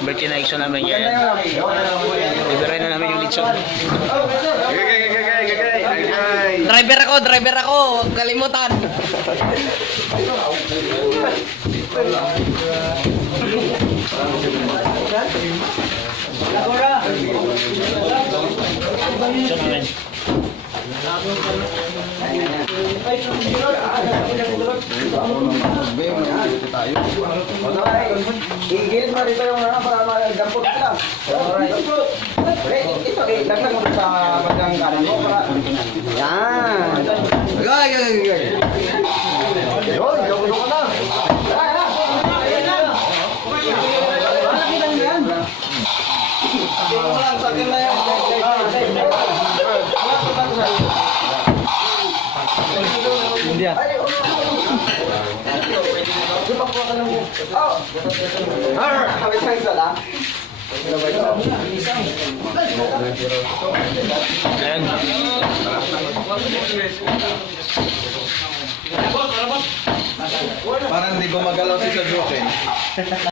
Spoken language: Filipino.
Birthday na action namin yan. Libre na namin yung lechon. Driver ako. Huwag kalimutan. Igilid mo dito yung para magampot sila. Ito, laglag mo sa bandang kanan mo para... Yan! Gay! Yun, gawin ko na! Ayan na! Malaki lang yan! Sakin na yan! Hindi yan. Ayan. Parang hindi gumagalaw si Sir Joaquin.